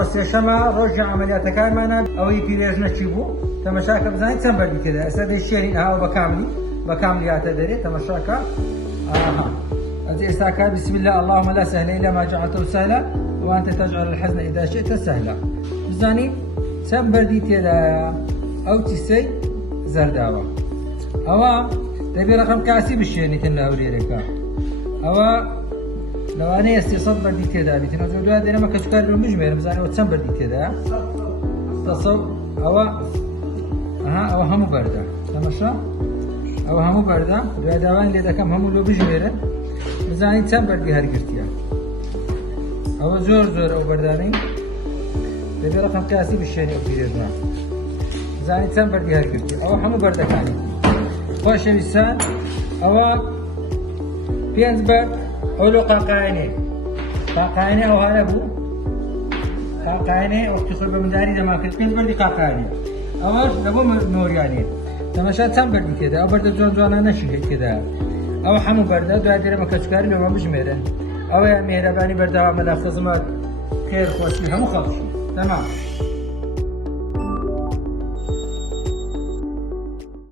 ئەمڕۆ سێشەمە ڕۆژی عەمەلیاتەکانمانە ئەوەی پیرێژنە چی بوو تەماشاکە بزانیت چەند بەردی تێدا ئێستا دەیشێنین ئاو بە کاملی هاتە دەرێ تەماشاکە ئاها ئەجێ ئێستا کات بسم الله اللهم لا سهل إلا ما جعلته سهلا وأنت تجعل الحزن إذا شئت سهلا بزانیت چەند بەردی تێدایە ئەو چیسەی زەرداوە ئەوە دەبێ ڕقم کاسی بشێنیتن لە هەورێرەکە ئەوە لەوانەیە 300 بەردی تێدا بیتن ئەو دوای دێنەمە کەچکار لەو بژمێرم بزانەوە چەند بەردی تێدایە ئەوە هەموو بەردە تەماشا ئەوە هەموو بەردە دوای داوای لێ دەکەم هەموو لۆ بژمێرن بزانین چەند بەردی هەرگرتیە ئەوە زۆر ئەو بەردانەی دەبێ ڕقم کاسی بشێنی ئەو پیرێژنە بزانین چەند بەردی هەرگرتی ئەوە هەموو بەردەکانی خۆشەویستان ئەوە 5 بەرد ئەو لۆ قاقاینێ ئەوهانە بوو قاقاینێ وەختی خۆی بە منداری دەماکرد 5 بەردی قاقاینێ ئەوەش لە بۆ مۆریانێ تەماشا چەند بەردی تێدا ئەو بەردە جوانانەشی تێدا ئەوە هەموو بەردە دوای دێرەمە کەچکاری لەوە بژمێرن ئەوەیە مێرەبانی بەردەوامە لە خزمەت خێر خۆشی هەموو خەڵکی تەمام